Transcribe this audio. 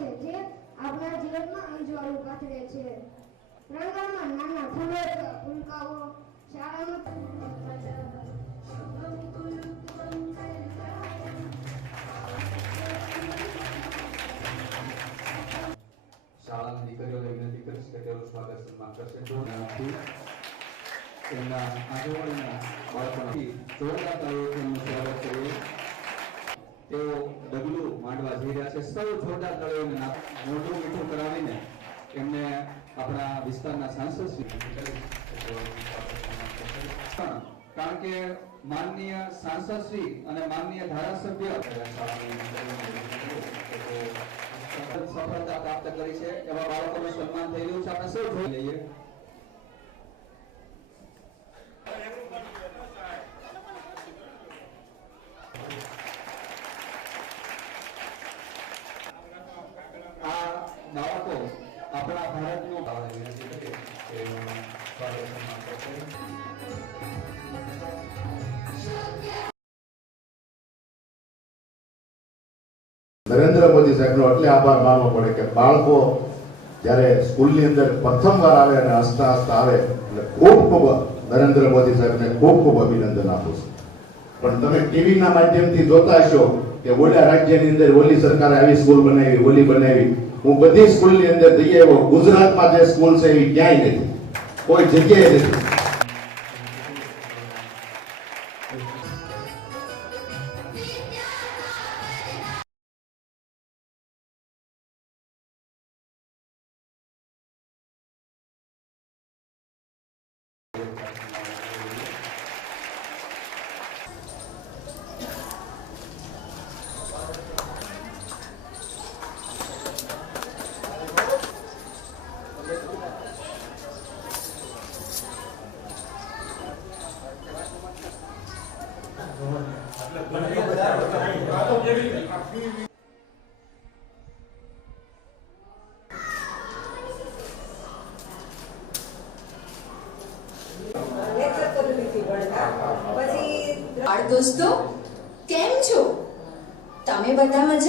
અમારા જીવનમાં અંજવાળું પાથરે છે. રંગમાં નાના ફૂલો ફૂલકાઓ શાળાની દીકરીઓને વિનંતી કરીશ કે તેનું સ્વાગત સન્માન કરશે. એમના આગેવાનોના બાળકોથી જોરદાર એમનું સ્વાગત કરીએ. તેઓ ડગલું માંડવા જઈ રહ્યા છે. સૌ જોરદાર તાળીઓને મોઢું મીઠું કરાવીને એમને આપણા વિસ્તારના સાંસદ કારણ કે માનનીય સાંસદ શ્રી અને માનનીય ધારાસભ્ય સફળતા પ્રાપ્ત કરી છે. એવા બાળકોનું સન્માન થઈ રહ્યું છે. આપણે સૌ જોઈ લઈએ આ બાળકો આપણા ભારતનું વિનંતી કરીએ કરશે નરેન્દ્ર મોદી સાહેબનો એટલે આભાર માનવો પડે કે બાળકો જ્યારે સ્કૂલની અંદર પ્રથમ વાર આવે અને હસતા હસતા આવે, એટલે ખૂબ ખૂબ નરેન્દ્ર મોદી સાહેબને ખૂબ ખૂબ અભિનંદન આપું છું. પણ તમે ટીવીના માધ્યમથી જોતા હશો કે ઓલા રાજ્યની અંદર ઓલી સરકારે આવી સ્કૂલ બનાવી, ઓલી બનાવી. હું બધી સ્કૂલની અંદર જઈ આવ્યો. ગુજરાતમાં જે સ્કૂલ છે એવી ક્યાંય નથી. કોઈ જગ્યાએ નથી. દોસ્તો કેમ છો? તમે બધા મજા